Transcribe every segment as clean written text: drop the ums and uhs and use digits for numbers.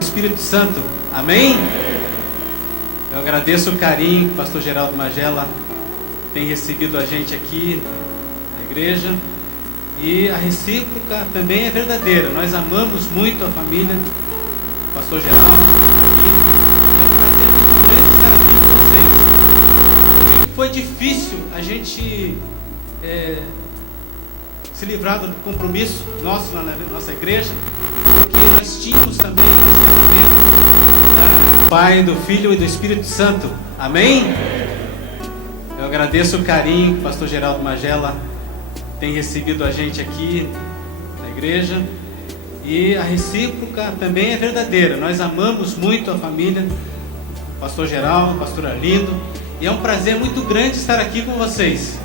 Espírito Santo, amém? Eu agradeço o carinho que o pastor Geraldo Magela tem recebido a gente aqui na igreja, e a recíproca também é verdadeira. Nós amamos muito a família do pastor Geraldo, e é um prazer muito grande estar aqui com vocês. Eu digo que foi difícil a gente se livrar do compromisso nosso na nossa igreja, porque nós tínhamos também o encerramento do Pai, do Filho e do Espírito Santo, amém? Eu agradeço o carinho que o pastor Geraldo Magela tem recebido a gente aqui na igreja, e a recíproca também é verdadeira. Nós amamos muito a família do pastor Geraldo, do pastor Arlindo, e é um prazer muito grande estar aqui com vocês.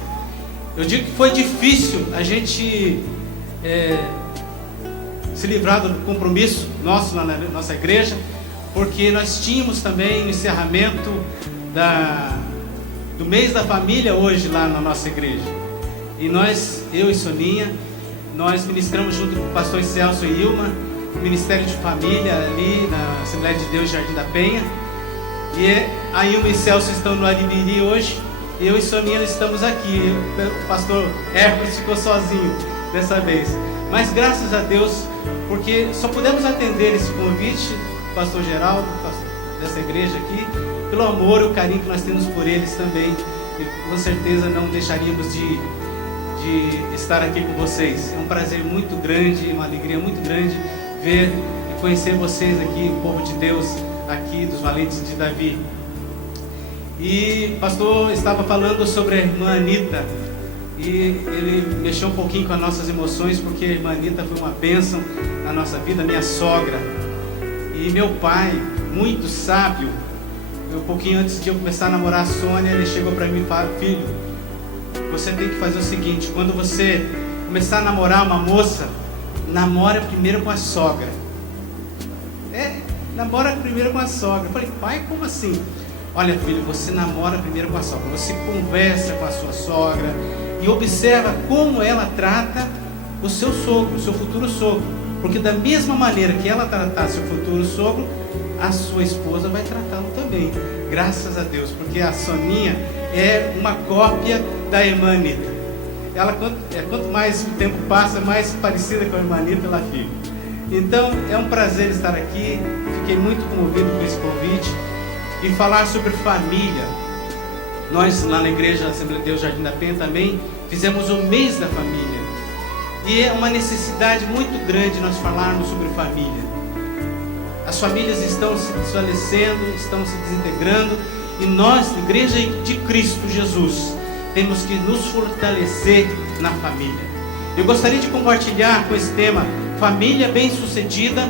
Eu digo que foi difícil a gente se livrar do compromisso nosso na nossa igreja, porque nós tínhamos também o encerramento do mês da família hoje lá na nossa igreja. E eu e Soninha, nós ministramos junto com o pastor Celso e Ilma, o Ministério de Família ali na Assembleia de Deus Jardim da Penha. E a Ilma e Celso estão no Aribiri hoje. Eu e Soninha estamos aqui. O pastor Hércules ficou sozinho dessa vez. Mas graças a Deus, porque só pudemos atender esse convite do pastor Geraldo, dessa igreja aqui, pelo amor e o carinho que nós temos por eles também. E com certeza não deixaríamos de estar aqui com vocês. É um prazer muito grande, uma alegria muito grande ver e conhecer vocês aqui, o povo de Deus aqui dos Valentes de Davi. E o pastor estava falando sobre a irmã Anita, e ele mexeu um pouquinho com as nossas emoções, porque a irmã Anita foi uma bênção na nossa vida, minha sogra. E meu pai, muito sábio, um pouquinho antes de eu começar a namorar a Sônia, ele chegou para mim e falou: filho, você tem que fazer o seguinte, quando você começar a namorar uma moça, namora primeiro com a sogra. Namora primeiro com a sogra. Eu falei: pai, como assim? Olha, filho, você namora primeiro com a sogra, você conversa com a sua sogra e observa como ela trata o seu sogro, o seu futuro sogro, porque da mesma maneira que ela tratar seu futuro sogro, a sua esposa vai tratá-lo também. Graças a Deus, porque a Soninha é uma cópia da irmã Anita. Ela, quanto mais o tempo passa, mais parecida com a irmã Anita ela fica. Então é um prazer estar aqui. Fiquei muito comovido com esse convite e falar sobre família. Nós lá na igreja Assembleia de Deus Jardim da Penha também fizemos o mês da família, e é uma necessidade muito grande nós falarmos sobre família. As famílias estão se desfalecendo, estão se desintegrando, e nós, Igreja de Cristo Jesus, temos que nos fortalecer na família. Eu gostaria de compartilhar com esse tema, família bem-sucedida,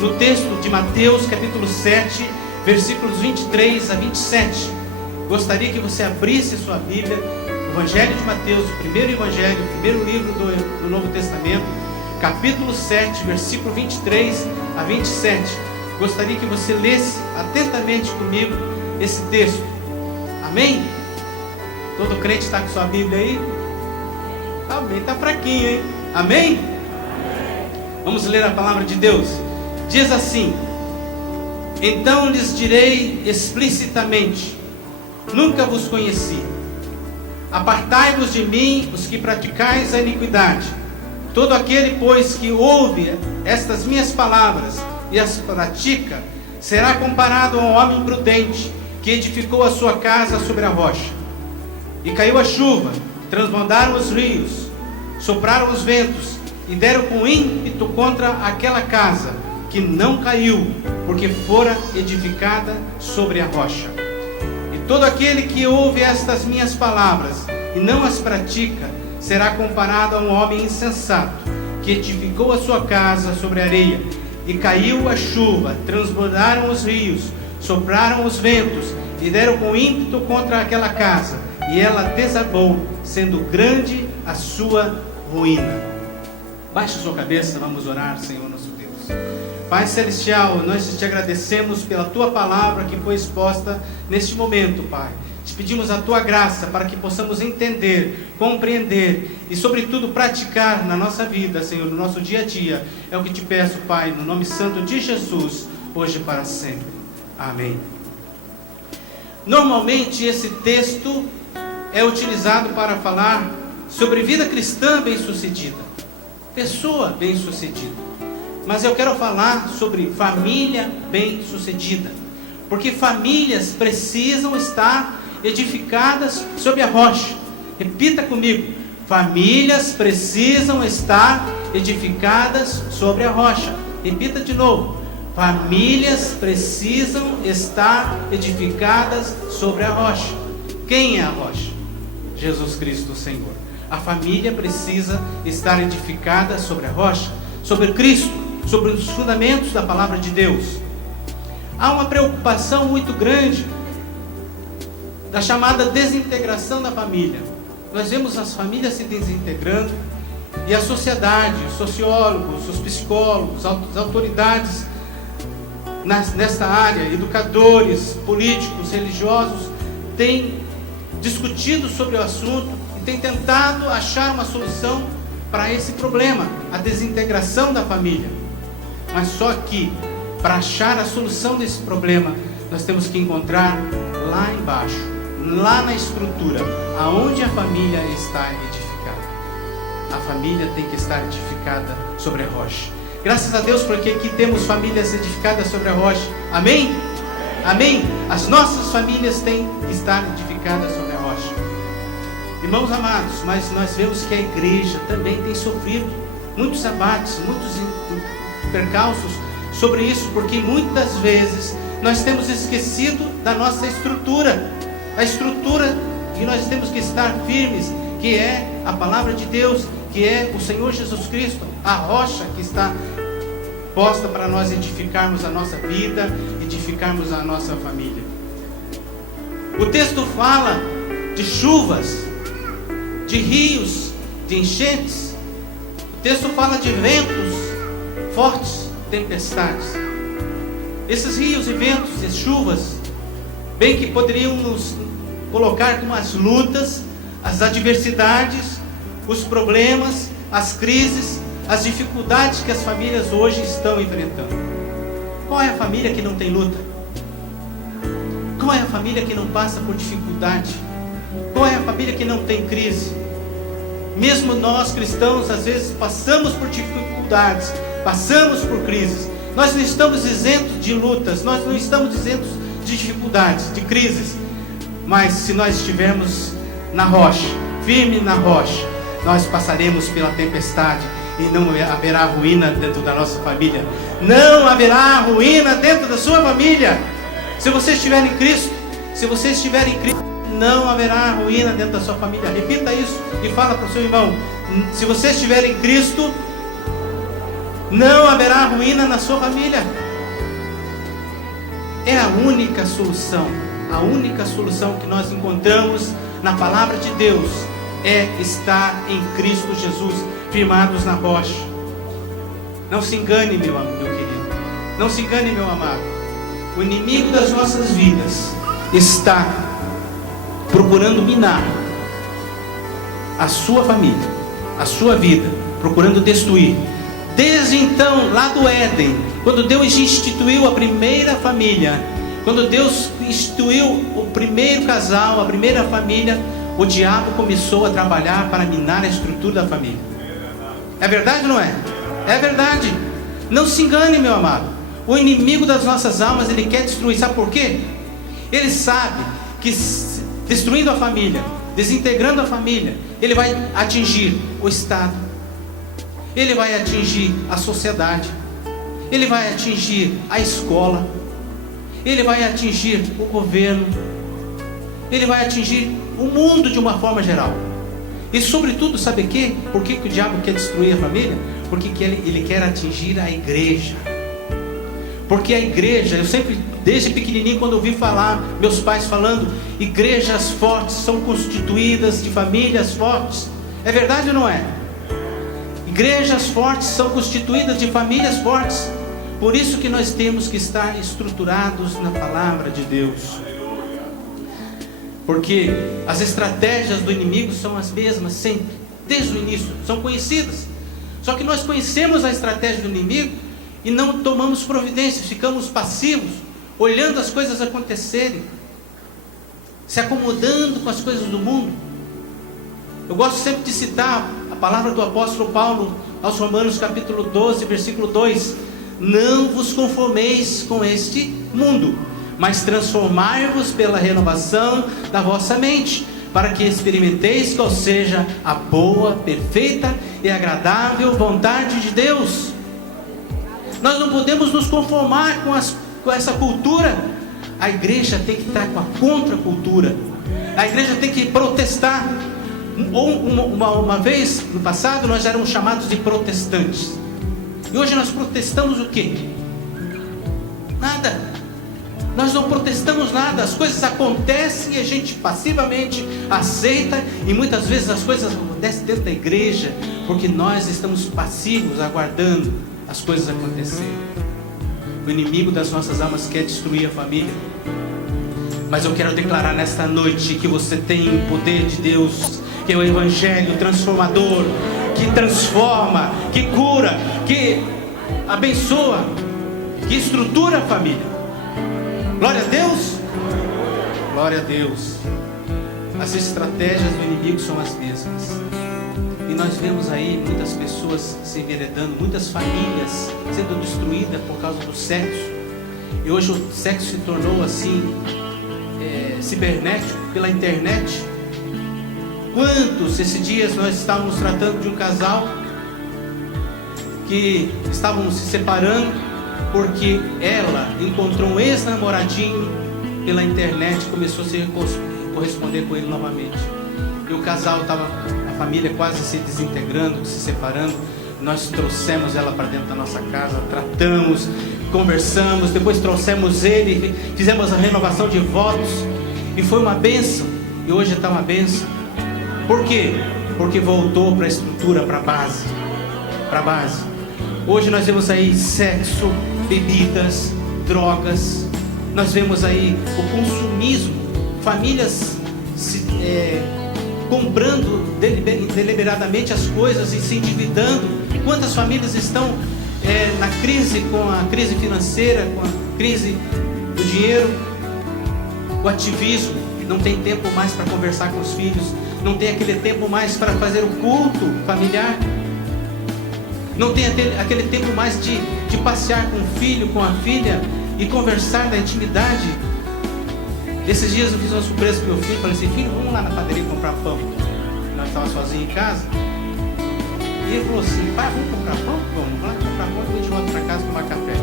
no texto de Mateus capítulo 7, versículos 23 a 27. Gostaria que você abrisse a sua Bíblia, o Evangelho de Mateus, o primeiro evangelho, o primeiro livro do Novo Testamento, capítulo 7, versículo 23 a 27. Gostaria que você lesse atentamente comigo esse texto. Amém? Todo crente está com sua Bíblia aí? Amém, está fraquinho, hein? Amém? Vamos ler a palavra de Deus. Diz assim: então lhes direi explicitamente: nunca vos conheci. Apartai-vos de mim, os que praticais a iniquidade. Todo aquele, pois, que ouve estas minhas palavras e as pratica, será comparado a um homem prudente, que edificou a sua casa sobre a rocha. E caiu a chuva, transbordaram os rios, sopraram os ventos, e deram com ímpeto contra aquela casa, que não caiu, porque fora edificada sobre a rocha. E todo aquele que ouve estas minhas palavras e não as pratica, será comparado a um homem insensato, que edificou a sua casa sobre a areia. E caiu a chuva, transbordaram os rios, sopraram os ventos, e deram com ímpeto contra aquela casa, e ela desabou, sendo grande a sua ruína. Baixe sua cabeça, vamos orar, Senhor nosso Deus. Pai Celestial, nós te agradecemos pela Tua palavra que foi exposta neste momento, Pai. Te pedimos a Tua graça para que possamos entender, compreender e, sobretudo, praticar na nossa vida, Senhor, no nosso dia a dia. É o que te peço, Pai, no nome santo de Jesus, hoje e para sempre. Amém. Normalmente, esse texto é utilizado para falar sobre vida cristã bem-sucedida, pessoa bem-sucedida. Mas eu quero falar sobre família bem-sucedida, porque famílias precisam estar edificadas sobre a rocha. Repita comigo: famílias precisam estar edificadas sobre a rocha. Repita de novo: famílias precisam estar edificadas sobre a rocha. Quem é a rocha? Jesus Cristo, Senhor. A família precisa estar edificada sobre a rocha, sobre Cristo, sobre os fundamentos da palavra de Deus. Há uma preocupação muito grande da chamada desintegração da família. Nós vemos as famílias se desintegrando e a sociedade, os sociólogos, os psicólogos, as autoridades nesta área, educadores, políticos, religiosos, têm discutido sobre o assunto e têm tentado achar uma solução para esse problema, a desintegração da família. Mas só que, para achar a solução desse problema, nós temos que encontrar lá embaixo, lá na estrutura, aonde a família está edificada. A família tem que estar edificada sobre a rocha. Graças a Deus, porque aqui temos famílias edificadas sobre a rocha. Amém? Amém? As nossas famílias têm que estar edificadas sobre a rocha. Irmãos amados, mas nós vemos que a igreja também tem sofrido muitos abates, muitos percalços sobre isso, porque muitas vezes nós temos esquecido da nossa estrutura, a estrutura que nós temos que estar firmes, que é a palavra de Deus, que é o Senhor Jesus Cristo, a rocha que está posta para nós edificarmos a nossa vida, edificarmos a nossa família. O texto fala de chuvas, de rios, de enchentes. O texto fala de ventos fortes, tempestades. Esses rios e ventos e chuvas, bem que poderiam nos colocar como as lutas, as adversidades, os problemas, as crises, as dificuldades que as famílias hoje estão enfrentando. Qual é a família que não tem luta? Qual é a família que não passa por dificuldade? Qual é a família que não tem crise? Mesmo nós cristãos, às vezes, passamos por dificuldades, passamos por crises. Nós não estamos isentos de lutas, nós não estamos isentos de dificuldades, de crises. Mas se nós estivermos na rocha, firme na rocha, nós passaremos pela tempestade e não haverá ruína dentro da nossa família. Não haverá ruína dentro da sua família. Se você estiver em Cristo, se você estiver em Cristo, não haverá ruína dentro da sua família. Repita isso e fala para o seu irmão: se você estiver em Cristo, não haverá ruína na sua família. É a única solução que nós encontramos na palavra de Deus é estar em Cristo Jesus, firmados na rocha. Não se engane, meu querido, não se engane, meu amado. O inimigo das nossas vidas está procurando minar a sua família, a sua vida, procurando destruir. Desde então, lá do Éden, quando Deus instituiu a primeira família, quando Deus instituiu o primeiro casal, a primeira família, o diabo começou a trabalhar para minar a estrutura da família. É verdade ou não é? É verdade. Não se engane, meu amado. O inimigo das nossas almas, ele quer destruir. Sabe por quê? Ele sabe que destruindo a família, desintegrando a família, ele vai atingir o Estado, ele vai atingir a sociedade, ele vai atingir a escola, ele vai atingir o governo, ele vai atingir o mundo de uma forma geral. E sobretudo, sabe quê? Por que o diabo quer destruir a família? Porque ele quer atingir a igreja. Porque a igreja, eu sempre, desde pequenininho, quando ouvi falar, meus pais falando, igrejas fortes são constituídas de famílias fortes. É verdade ou não é? Igrejas fortes são constituídas de famílias fortes. Por isso que nós temos que estar estruturados na palavra de Deus. Porque as estratégias do inimigo são as mesmas sempre, desde o início, são conhecidas. Só que nós conhecemos a estratégia do inimigo e não tomamos providências, ficamos passivos, olhando as coisas acontecerem, se acomodando com as coisas do mundo. Eu gosto sempre de citar a palavra do apóstolo Paulo aos Romanos capítulo 12, versículo 2: não vos conformeis com este mundo, mas transformai-vos pela renovação da vossa mente, para que experimenteis qual seja a boa, perfeita e agradável vontade de Deus. Nós não podemos nos conformar com essa cultura. A igreja tem que estar com a contracultura. A igreja tem que protestar. Uma vez no passado nós éramos chamados de protestantes, e hoje nós protestamos o quê? Nada. Nós não protestamos nada. As coisas acontecem e a gente passivamente aceita, e muitas vezes as coisas acontecem dentro da igreja porque nós estamos passivos, aguardando as coisas acontecerem. O inimigo das nossas almas quer destruir a família, mas eu quero declarar nesta noite que você tem o poder de Deus, que é o evangelho transformador, que transforma, que cura, que abençoa, que estrutura a família. Glória a Deus. Glória a Deus. As estratégias do inimigo são as mesmas, e nós vemos aí muitas pessoas se enveredando, muitas famílias sendo destruídas por causa do sexo. E hoje o sexo se tornou assim, cibernético, pela internet. Quantos, esses dias nós estávamos tratando de um casal que estavam se separando porque ela encontrou um ex-namoradinho pela internet e começou a se corresponder com ele novamente. E o casal estava, a família quase se desintegrando, se separando. Nós trouxemos ela para dentro da nossa casa, tratamos, conversamos, depois trouxemos ele, fizemos a renovação de votos, e foi uma bênção. E hoje está uma bênção. Por quê? Porque voltou para a estrutura, para a base. Hoje nós vemos aí sexo, bebidas, drogas. Nós vemos aí o consumismo, famílias comprando deliberadamente as coisas e se endividando. Quantas famílias estão na crise, com a crise financeira, com a crise do dinheiro, o ativismo, não tem tempo mais para conversar com os filhos, não tem aquele tempo mais para fazer o culto familiar, não tem aquele tempo mais de passear com o filho, com a filha e conversar da intimidade. Esses dias eu fiz uma surpresa para o meu filho, falei assim: filho, vamos lá na padaria comprar pão. Nós estávamos sozinhos em casa, e ele falou assim: pai, vamos comprar pão? Vamos lá comprar pão, depois a gente volta para casa tomar café.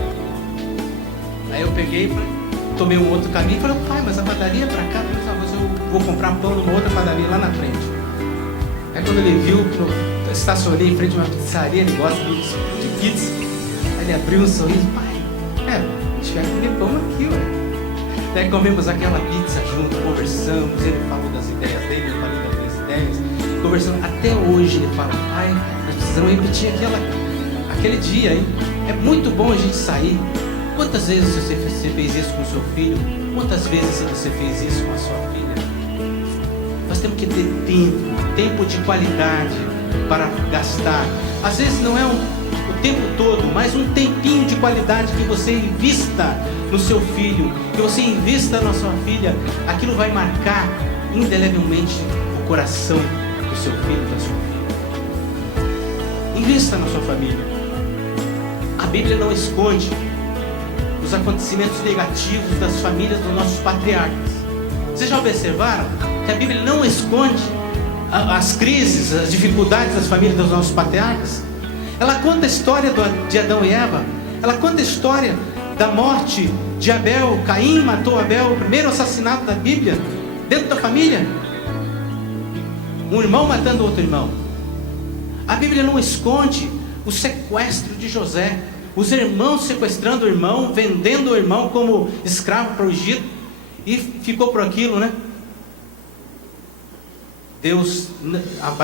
Aí eu peguei, tomei um outro caminho e falei: pai, mas a padaria é para cá, mas eu vou comprar pão numa outra padaria lá na frente. Aí quando ele viu que eu estacionei em frente a uma pizzaria, ele gosta de pizza, aí ele abriu um sorriso: pai, a gente vai comer pão aqui, ué. Daí comemos aquela pizza junto, conversamos, ele falou das ideias dele, eu falei das minhas ideias, conversando. Até hoje ele fala: pai, nós precisamos repetir aquele dia, hein? É muito bom a gente sair. Quantas vezes você fez isso com o seu filho? Quantas vezes você fez isso com a sua filha? Nós temos que ter tempo de qualidade para gastar. Às vezes não é o tempo todo, mas um tempinho de qualidade que você invista no seu filho, que você invista na sua filha. Aquilo vai marcar indelevelmente o coração do seu filho, da sua filha. Invista na sua família. A Bíblia não esconde os acontecimentos negativos das famílias dos nossos patriarcas. Vocês já observaram que a Bíblia não esconde as crises, as dificuldades das famílias dos nossos patriarcas? Ela conta a história de Adão e Eva. Ela conta a história da morte de Abel. Caim matou Abel, o primeiro assassinato da Bíblia, dentro da família. Um irmão matando outro irmão. A Bíblia não esconde o sequestro de José, os irmãos sequestrando o irmão, vendendo o irmão como escravo para o Egito, e ficou por aquilo, né?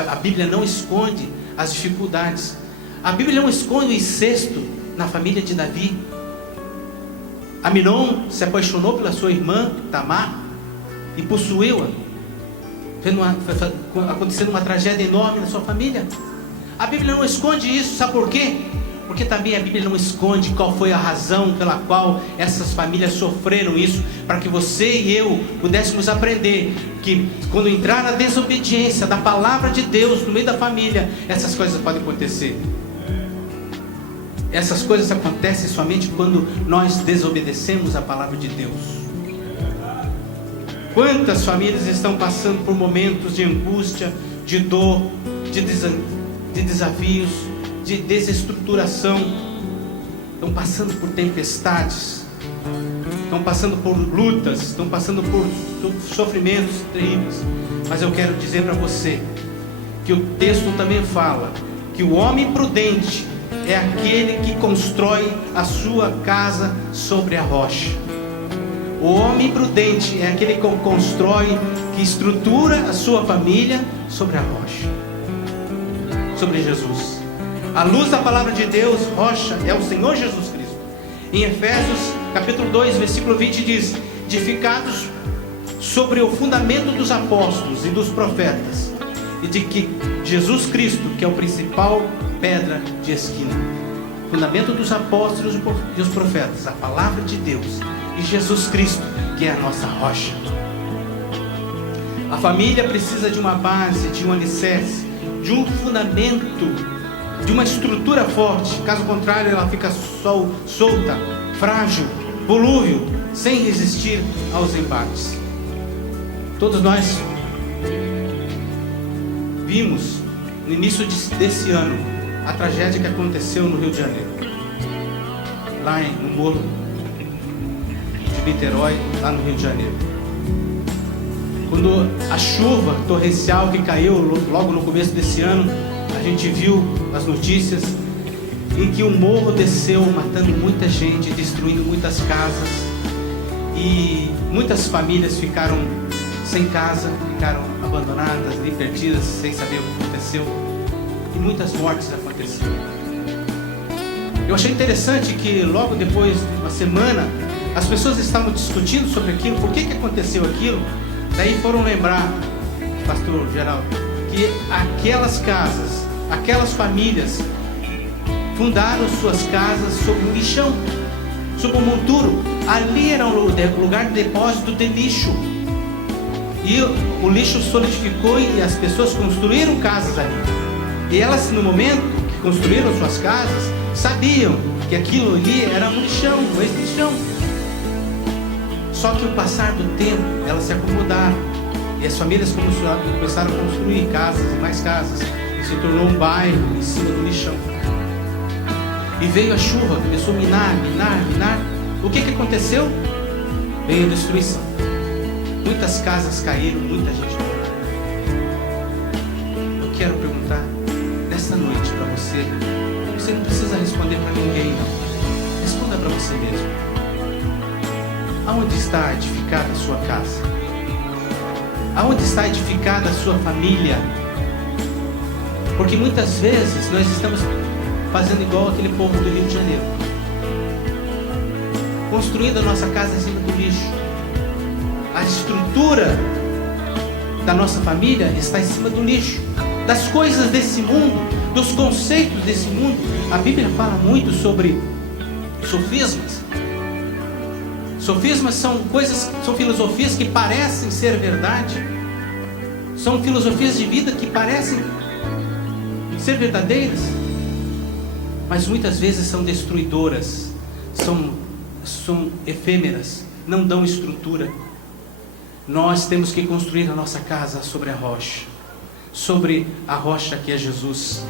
A Bíblia não esconde as dificuldades. A Bíblia não esconde o incesto na família de Davi. Aminon se apaixonou pela sua irmã Tamar e possuiu-a. acontecendo uma tragédia enorme na sua família. A Bíblia não esconde isso, sabe por quê? Porque também a Bíblia não esconde qual foi a razão pela qual essas famílias sofreram isso, para que você e eu pudéssemos aprender que quando entrar na desobediência da palavra de Deus no meio da família, essas coisas podem acontecer. Essas coisas acontecem somente quando nós desobedecemos a palavra de Deus. Quantas famílias estão passando por momentos de angústia, de dor, de desafios, de desestruturação, estão passando por tempestades, estão passando por lutas, estão passando por sofrimentos terríveis. Mas eu quero dizer para você que o texto também fala que o homem prudente é aquele que constrói a sua casa sobre a rocha. O homem prudente é aquele que constrói, que estrutura a sua família sobre a rocha, sobre Jesus. A luz da palavra de Deus, rocha, é o Senhor Jesus Cristo. Em Efésios capítulo 2, versículo 20 diz: edificados sobre o fundamento dos apóstolos e dos profetas, e de que Jesus Cristo, que é o principal pedra de esquina. Fundamento dos apóstolos e dos profetas, a palavra de Deus, e Jesus Cristo, que é a nossa rocha. A família precisa de uma base, de um alicerce, de um fundamento, de uma estrutura forte. Caso contrário, ela fica solta, frágil, volúvel, sem resistir aos embates. Todos nós vimos no início desse ano a tragédia que aconteceu no Rio de Janeiro, lá no Morro de Niterói, lá no Rio de Janeiro. Quando a chuva torrencial que caiu logo no começo desse ano, a gente viu as notícias em que o morro desceu, matando muita gente, destruindo muitas casas, e muitas famílias ficaram sem casa, ficaram abandonadas, ali perdidas, sem saber o que aconteceu, e muitas mortes aconteceram. Eu achei interessante que logo depois de uma semana as pessoas estavam discutindo sobre aquilo, por que aconteceu aquilo. Daí foram lembrar, pastor Geraldo, que aquelas casas, aquelas famílias fundaram suas casas sobre um lixão, sobre um monturo. Ali era um lugar de depósito de lixo, e o lixo solidificou e as pessoas construíram casas ali. E elas, no momento que construíram suas casas, sabiam que aquilo ali era um lixão, um ex-lixão. Só que o passar do tempo, elas se acomodaram, e as famílias começaram a construir casas e mais casas, e se tornou um bairro em cima do lixão. E veio a chuva, começou a minar. O que aconteceu? Veio a destruição. Muitas casas caíram, muita gente morreu. Eu quero perguntar nesta noite para você. Você não precisa responder para ninguém, não. Responda para você mesmo. Aonde está edificada a sua casa? Aonde está edificada a sua família? Porque muitas vezes nós estamos fazendo igual aquele povo do Rio de Janeiro, construindo a nossa casa em cima do lixo. A estrutura da nossa família está em cima do lixo, das coisas desse mundo, dos conceitos desse mundo. A Bíblia fala muito sobre sofismas. Sofismas são filosofias que parecem ser verdade, são filosofias de vida que parecem ser verdadeiras, mas muitas vezes são destruidoras, são efêmeras, não dão estrutura. Nós temos que construir a nossa casa sobre a rocha que é Jesus.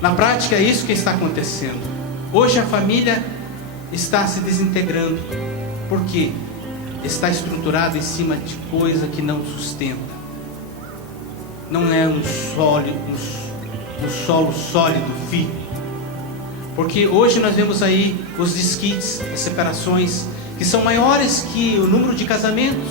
Na prática é isso que está acontecendo. Hoje a família está se desintegrando, porque está estruturado em cima de coisa que não sustenta. Não é um solo sólido, firme. Porque hoje nós vemos aí os desquites, as separações, que são maiores que o número de casamentos.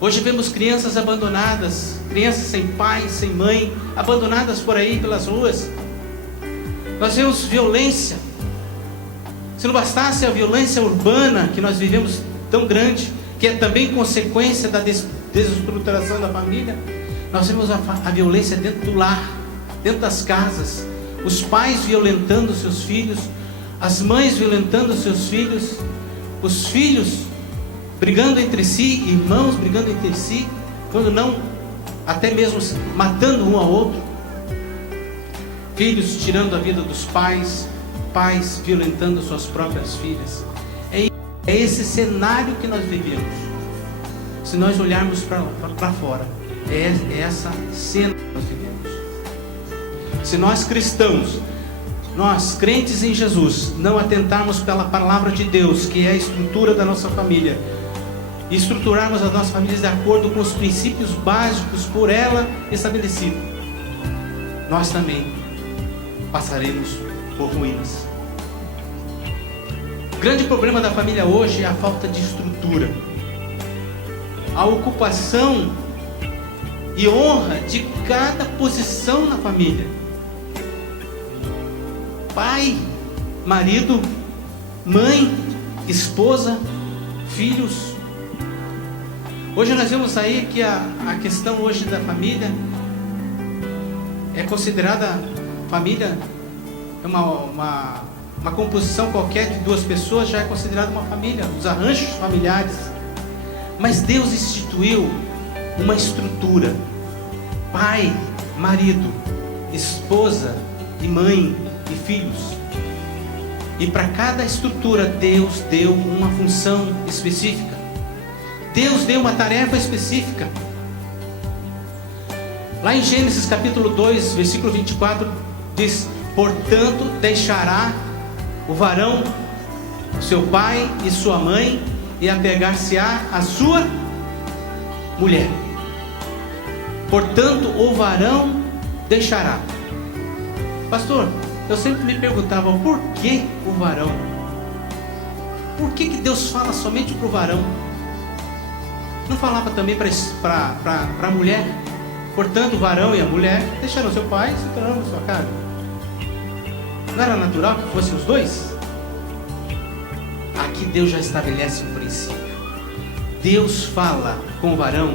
Hoje vemos crianças abandonadas, crianças sem pai, sem mãe, abandonadas por aí pelas ruas. Nós vemos violência. Se não bastasse a violência urbana que nós vivemos tão grande, que é também consequência desestruturação da família, nós vemos a violência dentro do lar, dentro das casas, os pais violentando seus filhos, as mães violentando seus filhos, os filhos brigando entre si, irmãos brigando entre si, quando não, até mesmo matando um ao outro, filhos tirando a vida dos pais, pais violentando suas próprias filhas. É esse cenário que nós vivemos. Se nós olharmos para fora, é essa cena que nós vivemos. Se nós cristãos, nós crentes em Jesus, não atentarmos pela palavra de Deus, que é a estrutura da nossa família, e estruturarmos as nossas famílias de acordo com os princípios básicos por ela estabelecidos, nós também passaremos por ruínas. O grande problema da família hoje é a falta de estrutura, a ocupação e honra de cada posição na família. Pai, marido, mãe, esposa, filhos. Hoje nós vemos aí que a questão hoje da família é considerada, família é uma composição qualquer de duas pessoas, já é considerada uma família, os arranjos familiares. Mas Deus instituiu uma estrutura: pai, marido, esposa e mãe e filhos. E para cada estrutura Deus deu uma função específica. Deus deu uma tarefa específica. Lá em Gênesis capítulo 2, versículo 24, diz: portanto deixará o varão seu pai e sua mãe, e apegar-se-á a sua mulher. Portanto o varão deixará. Pastor, eu sempre me perguntava, por que o varão? Por que Deus fala somente para o varão? Não falava também para a mulher? Portanto o varão e a mulher deixaram seu pai e se tornaram sua casa. Não era natural que fossem os dois? Aqui Deus já estabelece um princípio. Deus fala com o varão,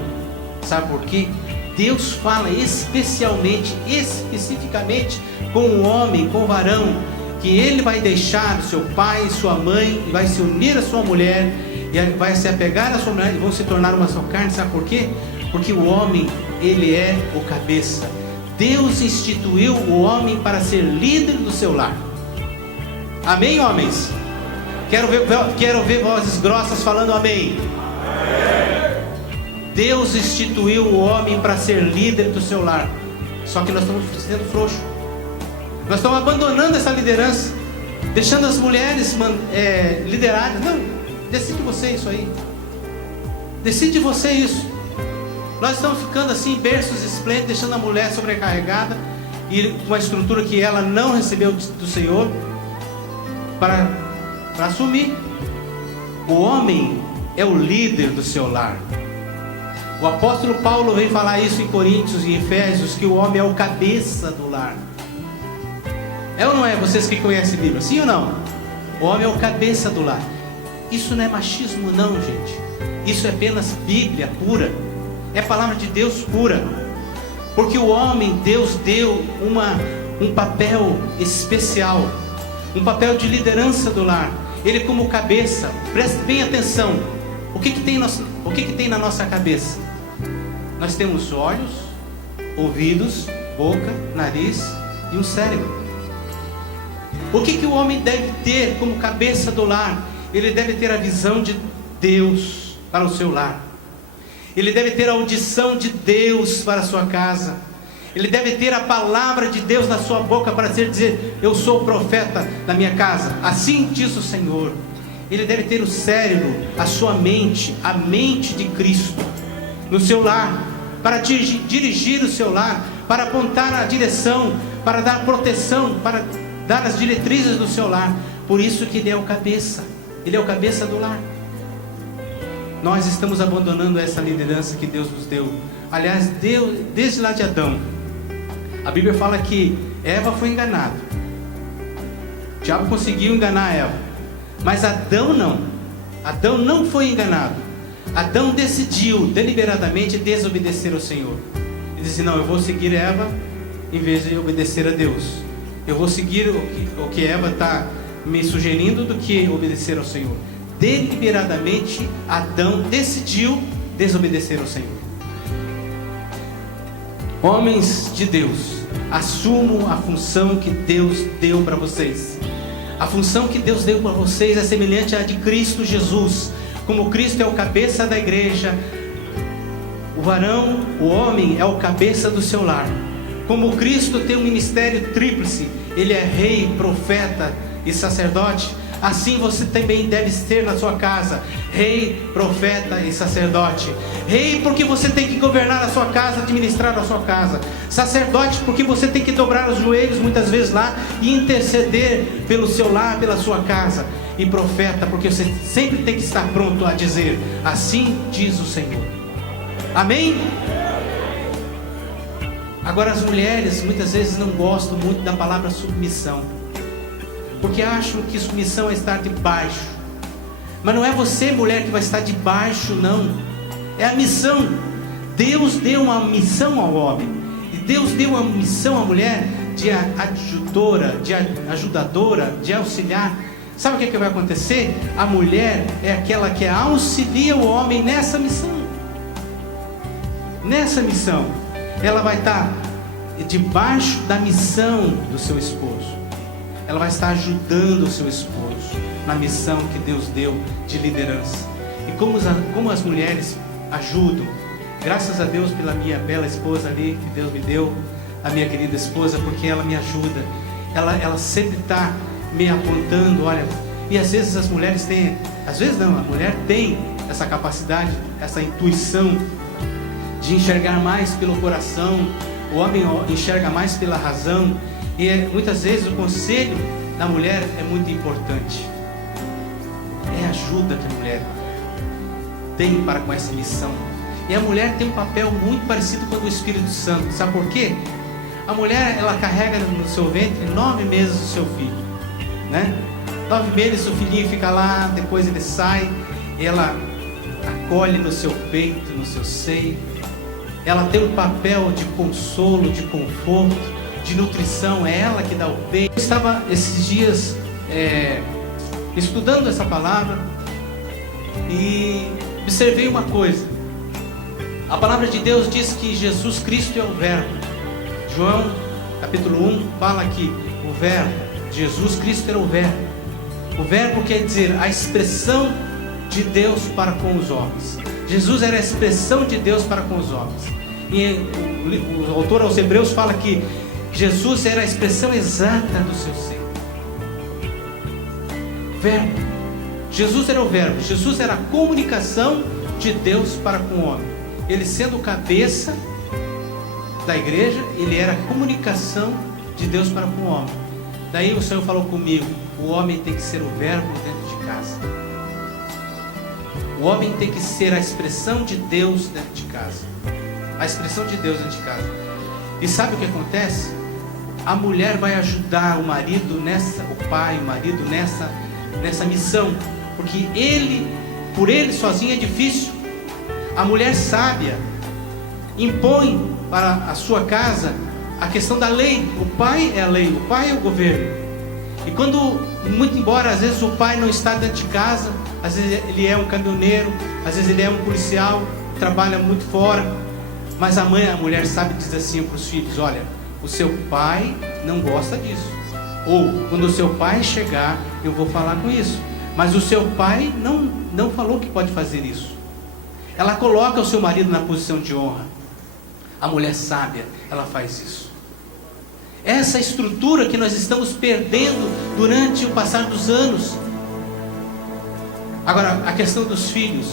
sabe por quê? Deus fala especificamente com o homem, com o varão, que ele vai deixar seu pai e sua mãe, e vai se unir à sua mulher, e vai se apegar à sua mulher, e vão se tornar uma só carne. Sabe por quê? Porque o homem, ele é o cabeça. Deus instituiu o homem para ser líder do seu lar. Amém, homens? Quero ver vozes grossas falando amém. Deus instituiu o homem para ser líder do seu lar. Só que nós estamos sendo frouxos. Nós estamos abandonando essa liderança, deixando as mulheres lideradas. Não, decide você isso aí. Decide você isso. Nós estamos ficando assim, berços esplêndidos, deixando a mulher sobrecarregada e com uma estrutura que ela não recebeu do Senhor para assumir. O homem é o líder do seu lar. O apóstolo Paulo vem falar isso em Coríntios e Efésios, que o homem é o cabeça do lar. É ou não é? Vocês que conhecem a Bíblia, sim ou não? O homem é o cabeça do lar. Isso não é machismo não, gente. Isso é apenas Bíblia pura. É palavra de Deus pura. Porque o homem, Deus deu um papel especial, um papel de liderança do lar. Ele como cabeça. Preste bem atenção. O que tem na nossa cabeça? Nós temos olhos, ouvidos, boca, nariz e um cérebro. O que o homem deve ter como cabeça do lar? Ele deve ter a visão de Deus para o seu lar. Ele deve ter a audição de Deus para a sua casa. Ele deve ter a palavra de Deus na sua boca para dizer: eu sou o profeta da minha casa. Assim diz o Senhor. Ele deve ter o cérebro, a sua mente, a mente de Cristo no seu lar, para dirigir o seu lar, para apontar a direção, para dar proteção, para dar as diretrizes do seu lar. Por isso que ele é o cabeça. Ele é o cabeça do lar. Nós estamos abandonando essa liderança que Deus nos deu. Aliás, desde lá de Adão, a Bíblia fala que Eva foi enganada. O diabo conseguiu enganar Eva, mas Adão não. Adão não foi enganado. Adão decidiu deliberadamente desobedecer ao Senhor. Ele disse: não, eu vou seguir Eva em vez de obedecer a Deus. Eu vou seguir o que Eva está me sugerindo do que obedecer ao Senhor. Deliberadamente Adão decidiu desobedecer ao Senhor. Homens de Deus, assumam a função que Deus deu para vocês. A função que Deus deu para vocês é semelhante à de Cristo Jesus. Como Cristo é o cabeça da igreja, o varão, o homem, é o cabeça do seu lar. Como Cristo tem um ministério tríplice, Ele é rei, profeta e sacerdote, assim você também deve ser na sua casa: rei, profeta e sacerdote. Rei, porque você tem que governar a sua casa, administrar a sua casa. Sacerdote, porque você tem que dobrar os joelhos muitas vezes lá e interceder pelo seu lar, pela sua casa. E profeta, porque você sempre tem que estar pronto a dizer: assim diz o Senhor. Amém? Agora, as mulheres muitas vezes não gostam muito da palavra submissão, porque acham que submissão é estar debaixo. Mas não é você, mulher, que vai estar debaixo, não. É a missão. Deus deu uma missão ao homem, e Deus deu uma missão à mulher de adjudadora, de ajudadora, de auxiliar. Sabe o que vai acontecer? A mulher é aquela que auxilia o homem nessa missão. Nessa missão, ela vai estar debaixo da missão do seu esposo. Ela vai estar ajudando o seu esposo na missão que Deus deu de liderança. E como as mulheres ajudam, graças a Deus pela minha bela esposa ali, que Deus me deu, a minha querida esposa, porque ela me ajuda. Ela sempre está me apontando, olha. E às vezes as mulheres têm, às vezes não, a mulher tem essa capacidade, essa intuição de enxergar mais pelo coração. O homem enxerga mais pela razão. E muitas vezes o conselho da mulher é muito importante. É a ajuda que a mulher tem para com essa missão. E a mulher tem um papel muito parecido com o do Espírito Santo. Sabe por quê? A mulher, ela carrega no seu ventre 9 meses o seu filho, né? 9 meses o filhinho fica lá, depois ele sai, ela acolhe no seu peito, no seu seio. Ela tem um papel de consolo, de conforto, de nutrição. É ela que dá o peito. Eu estava esses dias estudando essa palavra e observei uma coisa. A palavra de Deus diz que Jesus Cristo é o Verbo. João capítulo 1 fala que o Verbo, Jesus Cristo era o Verbo. O Verbo quer dizer a expressão de Deus para com os homens. Jesus era a expressão de Deus para com os homens. E o autor aos Hebreus fala que Jesus era a expressão exata do seu ser. Verbo. Jesus era o Verbo. Jesus era a comunicação de Deus para com o homem. Ele sendo o cabeça da igreja, ele era a comunicação de Deus para com o homem. Daí o Senhor falou comigo: o homem tem que ser o Verbo dentro de casa. O homem tem que ser a expressão de Deus dentro de casa. A expressão de Deus dentro de casa. E sabe o que acontece? A mulher vai ajudar o marido o pai, o marido nessa missão. Porque por ele sozinho é difícil. A mulher sábia impõe para a sua casa a questão da lei. O pai é a lei, o pai é o governo. E muito embora às vezes o pai não está dentro de casa, às vezes ele é um caminhoneiro, às vezes ele é um policial, trabalha muito fora, mas a mulher sabe dizer assim para os filhos: olha, o seu pai não gosta disso, ou quando o seu pai chegar eu vou falar com isso, mas o seu pai não falou que pode fazer isso. Ela coloca o seu marido na posição de honra. A mulher sábia, ela faz isso. Essa estrutura que nós estamos perdendo durante o passar dos anos. Agora, a questão dos filhos.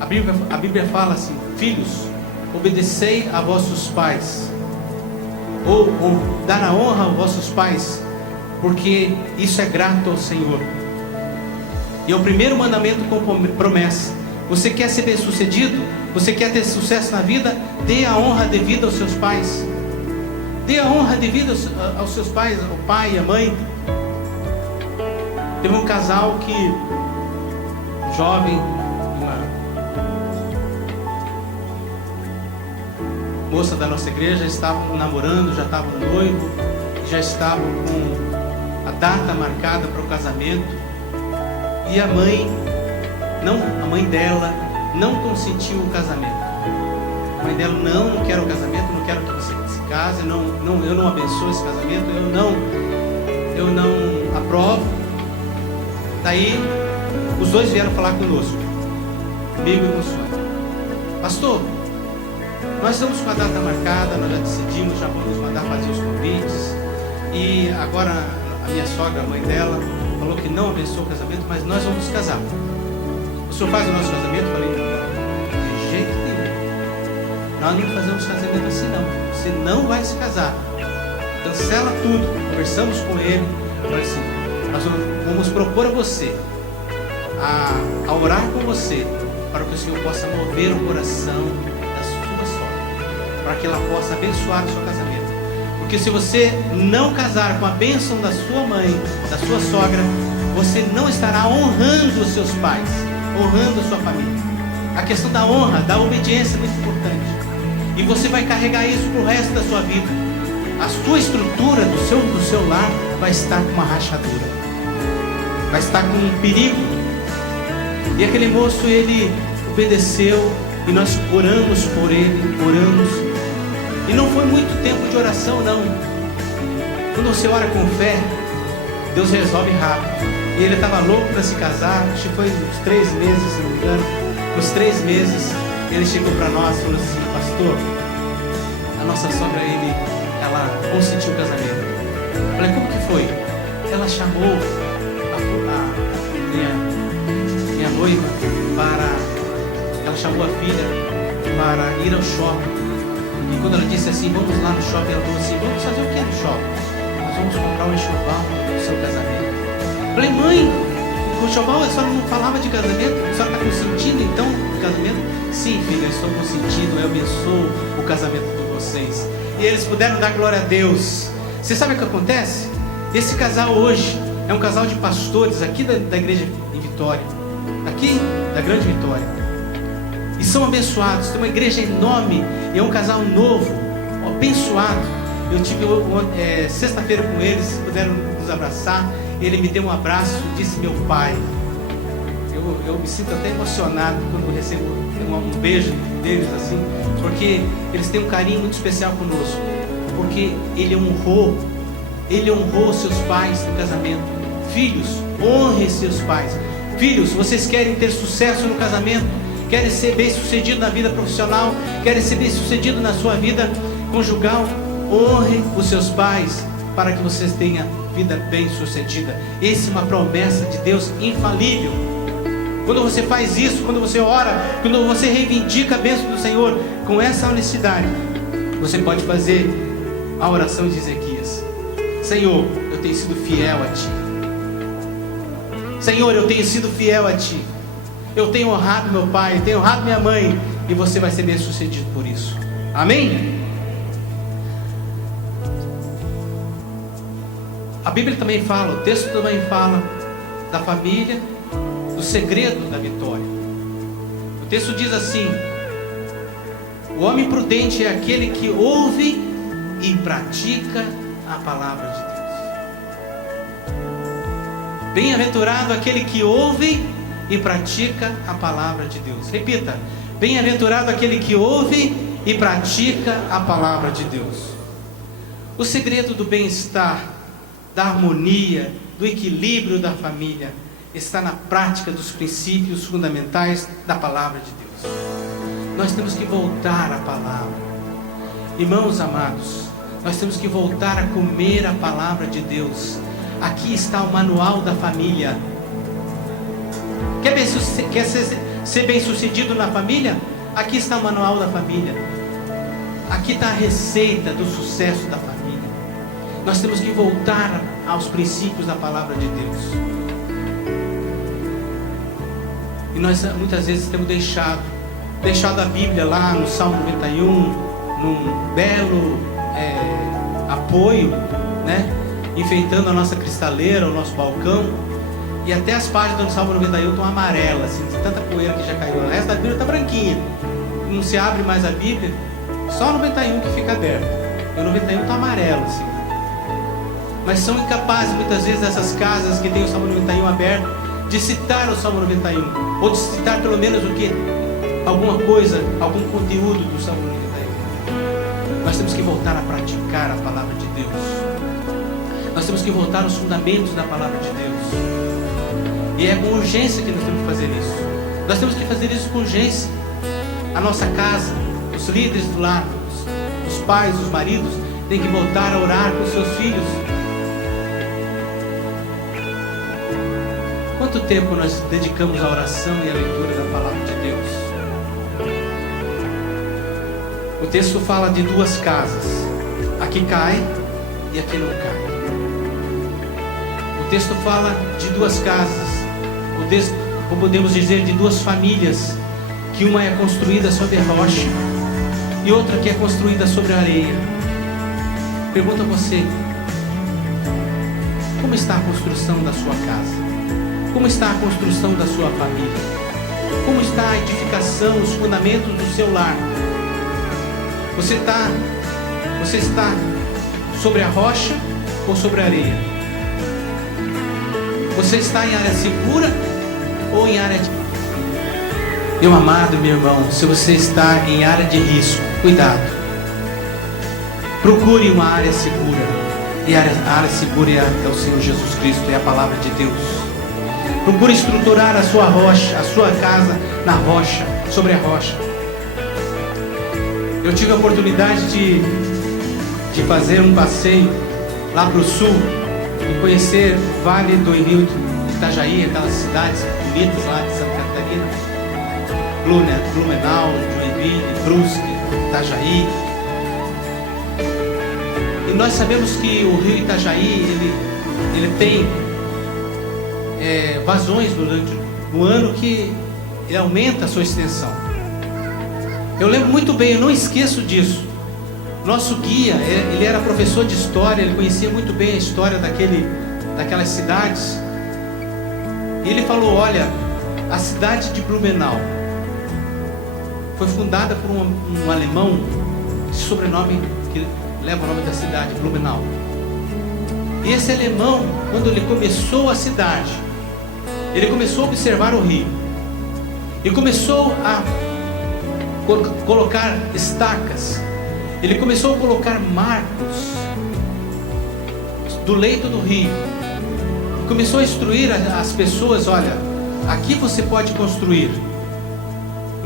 A Bíblia fala assim: filhos, obedecei a vossos pais, ou dar a honra aos vossos pais, porque isso é grato ao Senhor. E é o primeiro mandamento com promessa. Você quer ser bem sucedido? Você quer ter sucesso na vida? Dê a honra devida aos seus pais. Dê a honra devida aos seus pais, ao pai e à mãe. Teve um casal que, jovem, moça da nossa igreja estavam namorando, já estavam noivo, já estavam com a data marcada para o casamento. E a mãe dela não consentiu o casamento. A mãe dela, não quero o casamento, não quero que você se case, eu não abençoo esse casamento, eu não aprovo. Daí os dois vieram falar conosco, comigo e com o senhor. Pastor, nós estamos com a data marcada, nós já decidimos, já vamos mandar fazer os convites. E agora a minha sogra, a mãe dela, falou que não abençoou o casamento, mas nós vamos casar. O senhor faz o nosso casamento? Eu falei, não, de jeito nenhum. Nós não fazemos casamento assim não. Você não vai se casar. Cancela tudo. Conversamos com ele. Falei assim, nós vamos propor a você a orar com você, para que o Senhor possa mover o coração da sua sogra, para que ela possa abençoar o seu casamento. Porque se você não casar com a bênção da sua mãe, da sua sogra, você não estará honrando os seus pais, honrando a sua família. A questão da honra, da obediência é muito importante. E você vai carregar isso para o resto da sua vida. A sua estrutura do seu lar vai estar com uma rachadura, vai estar com um perigo. E aquele moço, ele obedeceu, e nós oramos por ele, oramos. E não foi muito tempo de oração, não. Quando você ora com fé, Deus resolve rápido. E ele estava louco para se casar, acho que foi uns 3 meses, se não me engano. Nos 3 meses, ele chegou para nós e falou assim, pastor, a nossa sogra, ela consentiu o casamento. Eu falei, como que foi? Ela chamou minha noiva ela chamou a filha para ir ao shopping. E quando ela disse assim, vamos lá no shopping, ela falou assim, vamos fazer o que no shopping? Nós vamos comprar um enxoval do seu casamento. Eu falei, mãe, o enxoval a senhora não falava de casamento? A senhora está consentindo então o casamento? Sim, filha, eu estou consentindo, eu abençoo o casamento de vocês. E eles puderam dar glória a Deus. Você sabe o que acontece? Esse casal hoje é um casal de pastores aqui da igreja em Vitória, aqui da Grande Vitória, e são abençoados. Tem uma igreja enorme e é um casal novo, abençoado. Eu tive sexta-feira com eles, puderam nos abraçar. Ele me deu um abraço, disse meu pai. Eu me sinto até emocionado quando eu recebo um beijo deles assim, porque eles têm um carinho muito especial conosco, porque ele honrou seus pais no casamento. Filhos, honrem seus pais. Filhos, vocês querem ter sucesso no casamento, querem ser bem sucedido na vida profissional, querem ser bem sucedido na sua vida conjugal, honrem os seus pais para que vocês tenham vida bem sucedida. Essa é uma promessa de Deus infalível. Quando você faz isso, quando você ora, quando você reivindica a bênção do Senhor com essa honestidade, você pode fazer a oração de Ezequias: Senhor, eu tenho sido fiel a Ti. Senhor, eu tenho sido fiel a Ti. Eu tenho honrado meu pai, eu tenho honrado minha mãe, e você vai ser bem sucedido por isso. Amém? A Bíblia também fala, o texto também fala da família, do segredo da vitória. O texto diz assim: o homem prudente é aquele que ouve e pratica a palavra de Deus. Bem-aventurado aquele que ouve e pratica a palavra de Deus. Repita: bem-aventurado aquele que ouve e pratica a palavra de Deus. O segredo do bem-estar, da harmonia, do equilíbrio da família está na prática dos princípios fundamentais da palavra de Deus. Nós temos que voltar à palavra. Irmãos amados, nós temos que voltar a comer a palavra de Deus. Aqui está o manual da família. Quer ser bem sucedido na família? Aqui está o manual da família. Aqui está a receita do sucesso da família. Nós temos que voltar aos princípios da palavra de Deus. E nós muitas vezes temos deixado a Bíblia lá no Salmo 91, num belo apoio, né? Enfeitando a nossa cristaleira, o nosso balcão. E até as páginas do Salmo 91 estão amarelas, assim, de tanta poeira que já caiu. O resto da Bíblia está branquinha. Não se abre mais a Bíblia, Só o 91 que fica aberto. E o 91 está amarelo, assim. Mas são incapazes, muitas vezes, dessas casas que têm o Salmo 91 aberto, de citar o Salmo 91. Ou de citar pelo menos o que? Alguma coisa, algum conteúdo do Salmo 91. Nós temos que voltar a praticar a palavra de Deus. Nós temos que voltar aos fundamentos da palavra de Deus. E é com urgência que nós temos que fazer isso. Nós temos que fazer isso com urgência. A nossa casa, os líderes do lar, os pais, os maridos, têm que voltar a orar com seus filhos. Quanto tempo nós dedicamos à oração e à leitura da palavra de Deus? O texto fala de duas casas. Aqui cai e aqui não cai. O texto fala de duas casas. O texto, ou podemos dizer, de duas famílias. Que uma é construída sobre a rocha e outra que é construída sobre a areia. Pergunto a você: como está a construção da sua casa? Como está a construção da sua família? Como está a edificação, os fundamentos do seu lar? Você está sobre a rocha ou sobre a areia? Você está em área segura ou em área de... Meu amado, meu irmão, se você está em área de risco, cuidado. Procure uma área segura. E a área segura é o Senhor Jesus Cristo, é a palavra de Deus. Procure estruturar a sua rocha, a sua casa na rocha, sobre a rocha. Eu tive a oportunidade de fazer um passeio lá para o sul e conhecer o Vale do Rio Itajaí, aquelas cidades bonitas lá de Santa Catarina. Blumenau, Joinville, Brusque, Itajaí. E nós sabemos que o rio Itajaí ele tem vazões durante o ano que ele aumenta a sua extensão. Eu lembro muito bem, eu não esqueço disso. Nosso guia, ele era professor de história, ele conhecia muito bem a história daquelas cidades. E ele falou: olha, a cidade de Blumenau foi fundada por um alemão, sobrenome que leva o nome da cidade, Blumenau. E esse alemão, quando ele começou a cidade, ele começou a observar o rio e começou a colocar estacas. Ele começou a colocar marcos do leito do rio e começou a instruir as pessoas: olha, aqui você pode construir,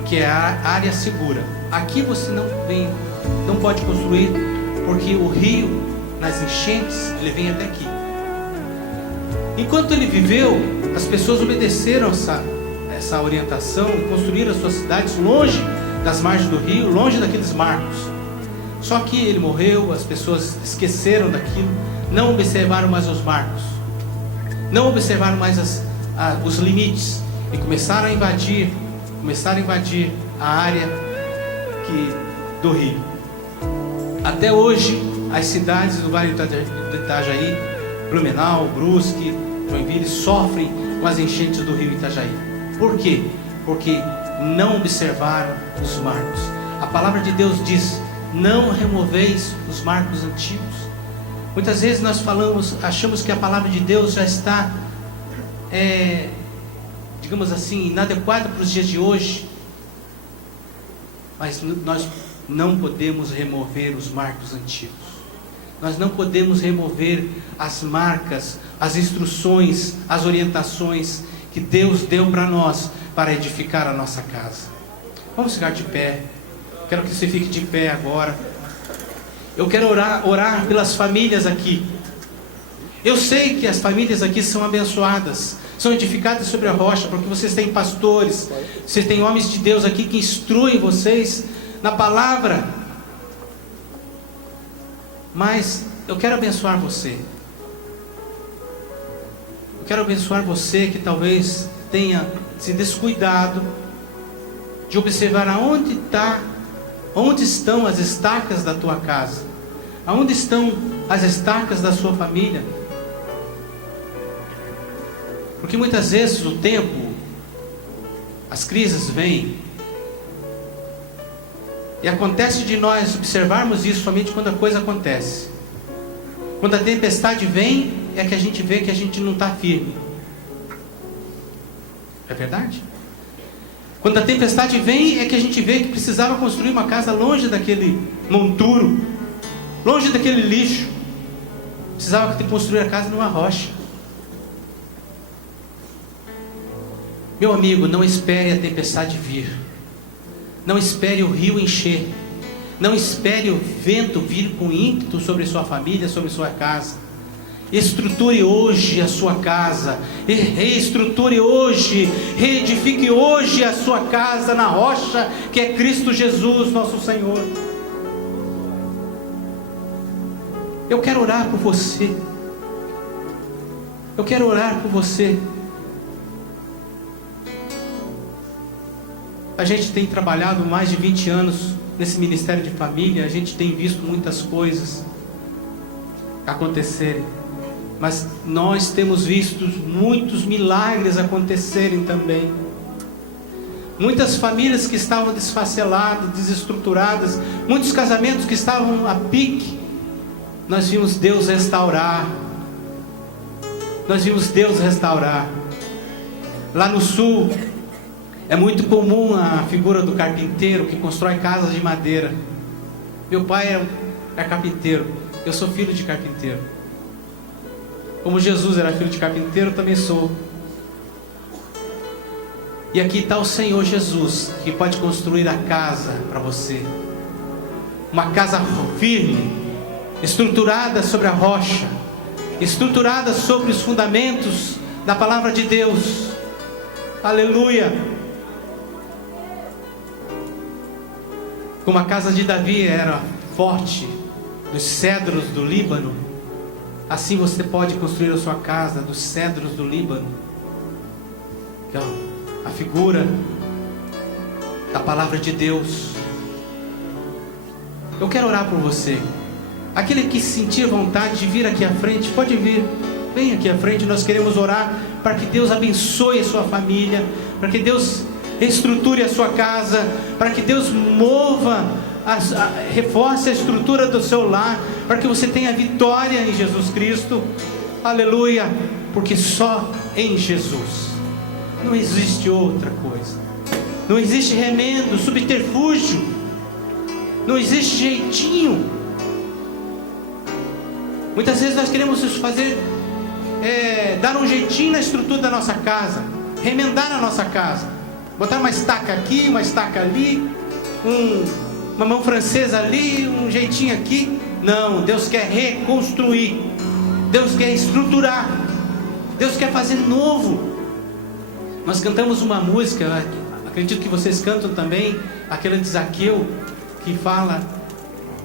que é a área segura. Aqui você não pode construir, porque o rio, nas enchentes, ele vem até aqui. Enquanto ele viveu, as pessoas obedeceram essa orientação, construíram as suas cidades longe das margens do rio, longe daqueles marcos. Só que ele morreu, as pessoas esqueceram daquilo, não observaram mais os marcos, não observaram mais os limites, e começaram a invadir a área do rio. Até hoje, as cidades do Vale do Itajaí, Blumenau, Brusque, Joinville, sofrem com as enchentes do rio Itajaí. Por quê? Porque não observaram os marcos. A palavra de Deus diz: não removeis os marcos antigos. Muitas vezes nós achamos que a palavra de Deus já está digamos assim, inadequada para os dias de hoje. Mas nós não podemos remover os marcos antigos. Nós não podemos remover as marcas, as instruções, as orientações que Deus deu para nós para edificar a nossa casa. Vamos ficar de pé. Quero que você fique de pé agora. Eu quero orar pelas famílias aqui. Eu sei que as famílias aqui são abençoadas, são edificadas sobre a rocha, porque vocês têm pastores, vocês têm homens de Deus aqui que instruem vocês na palavra. Mas eu quero abençoar você. Eu quero abençoar você que talvez tenha se descuidado de observar onde estão as estacas da tua casa, aonde estão as estacas da sua família. Porque muitas vezes o tempo, as crises vêm E acontece de nós observarmos isso somente quando a coisa acontece. Quando a tempestade vem, é que a gente vê que a gente não está firme. É verdade? Quando a tempestade vem, é que a gente vê que precisava construir uma casa longe daquele monturo, longe daquele lixo. Precisava construir a casa numa rocha. Meu amigo, não espere a tempestade vir. Não espere o rio encher. Não espere o vento vir com ímpeto sobre sua família, sobre sua casa. Estruture hoje a sua casa. Reestruture hoje. Reedifique hoje a sua casa na rocha que é Cristo Jesus, nosso Senhor. Eu quero orar por você. Eu quero orar por você. A gente tem trabalhado mais de 20 anos nesse ministério de família. A gente tem visto muitas coisas acontecerem, mas nós temos visto muitos milagres acontecerem também. Muitas famílias que estavam desfaceladas, desestruturadas, muitos casamentos que estavam a pique, nós vimos Deus restaurar. Nós vimos Deus restaurar. Lá no sul é muito comum a figura do carpinteiro que constrói casas de madeira. Meu pai é carpinteiro. Eu sou filho de carpinteiro. Como Jesus era filho de carpinteiro, eu também sou. E aqui está o Senhor Jesus, que pode construir a casa para você. Uma casa firme, estruturada sobre a rocha, estruturada sobre os fundamentos da palavra de Deus. Aleluia! Como a casa de Davi era forte dos cedros do Líbano, assim você pode construir a sua casa dos cedros do Líbano, que é a figura da palavra de Deus. Eu quero orar por você. Aquele que sentir vontade de vir aqui à frente, pode vir. Vem aqui à frente, nós queremos orar para que Deus abençoe a sua família, para que Deus estruture a sua casa, para que Deus mova, reforce a estrutura do seu lar, para que você tenha vitória em Jesus Cristo. Aleluia! Porque só em Jesus não existe outra coisa. Não existe remendo, subterfúgio, não existe jeitinho. Muitas vezes nós queremos fazer, dar um jeitinho na estrutura da nossa casa, remendar a nossa casa, botar uma estaca aqui, uma estaca ali, uma mão francesa ali, um jeitinho aqui. Não, Deus quer reconstruir, Deus quer estruturar, Deus quer fazer novo. Nós cantamos uma música, acredito que vocês cantam também, aquela de Zaqueu, que fala: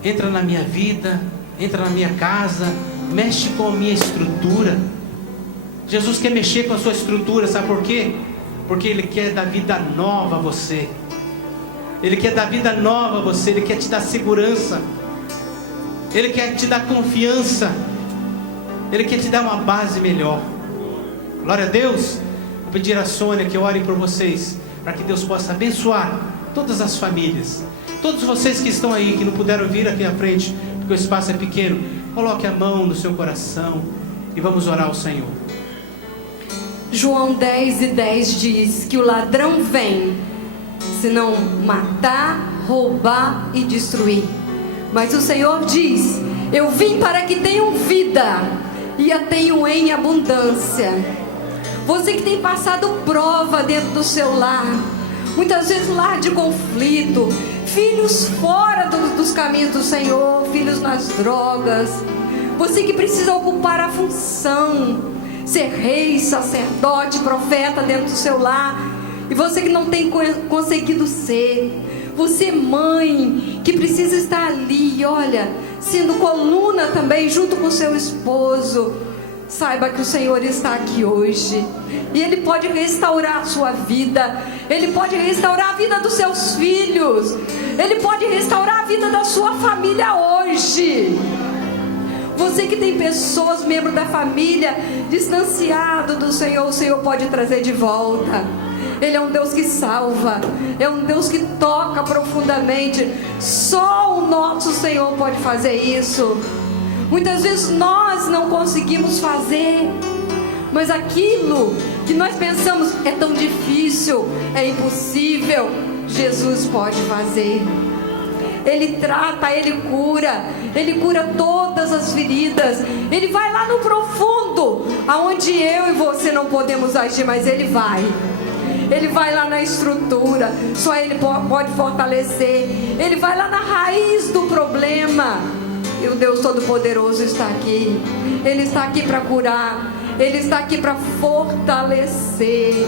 entra na minha vida, entra na minha casa, mexe com a minha estrutura. Jesus quer mexer com a sua estrutura, sabe por quê? Porque Ele quer dar vida nova a você. Ele quer dar vida nova a você. Ele quer te dar segurança. Ele quer te dar confiança. Ele quer te dar uma base melhor. Glória a Deus. Vou pedir a Sônia que ore por vocês, para que Deus possa abençoar todas as famílias. Todos vocês que estão aí, que não puderam vir aqui à frente, porque o espaço é pequeno, coloque a mão no seu coração e vamos orar ao Senhor. João 10:10 diz que o ladrão vem, senão matar, roubar e destruir. Mas o Senhor diz: eu vim para que tenham vida e a tenham em abundância. Você que tem passado prova dentro do seu lar, muitas vezes lar de conflito, filhos fora dos caminhos do Senhor, filhos nas drogas. Você que precisa ocupar a função, ser rei, sacerdote, profeta dentro do seu lar, e você que não tem conseguido ser. Você mãe que precisa estar ali, olha, sendo coluna também junto com seu esposo. Saiba que o Senhor está aqui hoje, e Ele pode restaurar a sua vida. Ele pode restaurar a vida dos seus filhos. Ele pode restaurar a vida da sua família hoje. Você que tem pessoas, membros da família, distanciado do Senhor, o Senhor pode trazer de volta. Ele é um Deus que salva, é um Deus que toca profundamente. Só o nosso Senhor pode fazer isso. Muitas vezes nós não conseguimos fazer, mas aquilo que nós pensamos é tão difícil, é impossível, Jesus pode fazer. Ele trata, Ele cura todas as feridas. Ele vai lá no profundo, aonde eu e você não podemos agir, mas Ele vai. Ele vai lá na estrutura, só Ele pode fortalecer. Ele vai lá na raiz do problema. E o Deus Todo-Poderoso está aqui. Ele está aqui para curar. Ele está aqui para fortalecer.